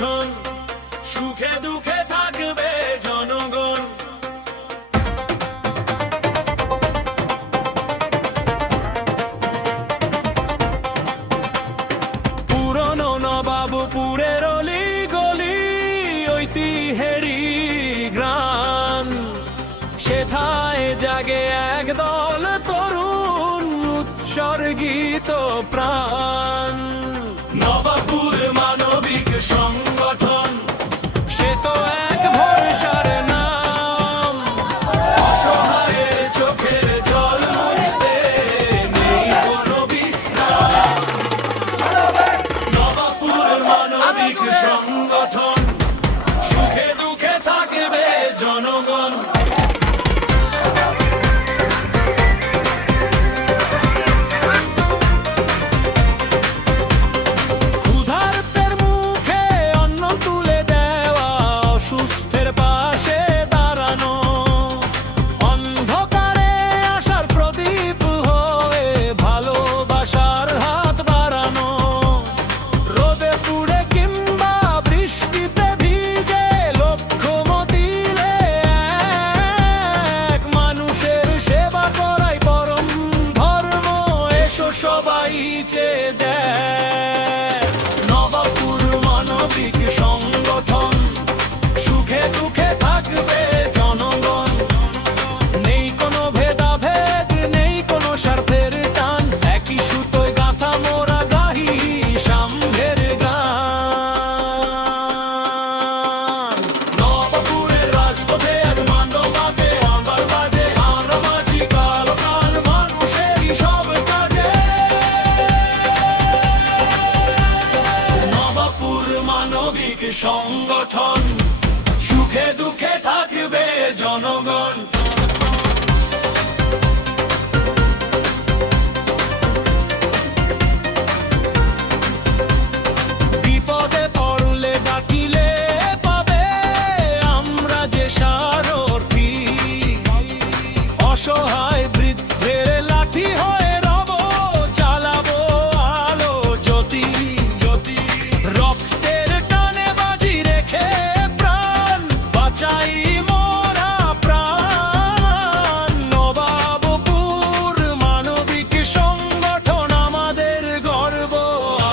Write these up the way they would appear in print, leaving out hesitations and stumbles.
সংগঠন, সুখে দুঃখে থাকবে জনগণ। পুরনো নবাবপুরের অলি গলি, ঐতিহ্যেরই গ্রাম, সেথায় জাগে একদল তরুণ উৎসর্গিত প্রাণ। নবাবপুর মানবিক সংগঠন, সে তো এক ভরসার নাম, অসহায়ের চোখের জল মুছতে নেই কোনো বিশ্রাম। নবাবপুর মানবিক সংগঠন, সুখে দুঃখে থাকবে জনগণ। সুস্থের পাশে দাঁড়ানো, অন্ধকারে আশার প্রদীপ হয়ে ভালোবাসার হাত বাড়ানো। রোদে পুড়ে কিংবা বৃষ্টিতে ভিজে লক্ষ্য মতিলে এক মানুষের সেবা করাই পরম ধর্ম, এসো সবাই চেয়ে দেয়। নবাবপুর মানবিক সংগঠন, সুখে দুঃখে থাকবে জনগণ। নেই কোনো ভেদাভেদ, নেই কোনো স্বার্থের টান, একই সুতোয় গাঁথা মোরা গাহি সাম্যের গান। নবাবপুরের রাজপথে আজ মানবতাকে আবার বাজে, আমরা মাঝি কালো কাল মানুষেরই সব কাজে। নবাবপুর মানবিক সংগঠন, সুখে দুঃখে থাকবে জনগণ। বিপদে পড়লে ডাকিলে পাবে আমরা যে সারথি, অসহায় বৃদ্ধের লাঠি হয়ে রব, চালাবো আলো জ্যোতি। রক্তের টানে বাজি রেখে চাই মোরা প্রাণ। নবাবপুর মানবিক সংগঠন, আমাদের গর্ব,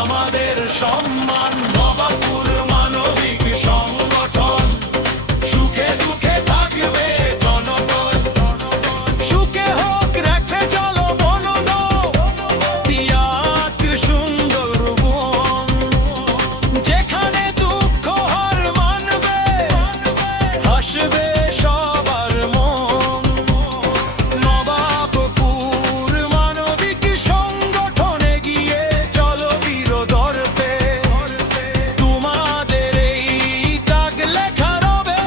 আমাদের সম্মান। নবাবপুর মানবিক সংগঠন, সুখে দুঃখে থাকবে জনগণ। সুখে হোক রেখে চলো বনদ, এক সুন্দর বন, যেখানে দুঃখ হার মানবে, হাসবে সবার মন। নবাবপুর মানবিক সংগঠন, এগিয়ে চলো বীর দর্পে, তোমাদের এই দাগ লেখা রবে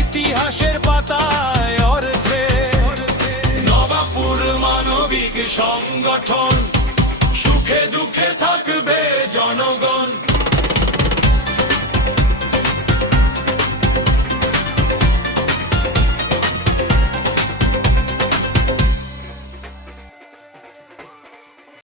ইতিহাসের পাতায় অর্থে। নবাবপুর মানবিক সংগঠন, সুখে দুঃখে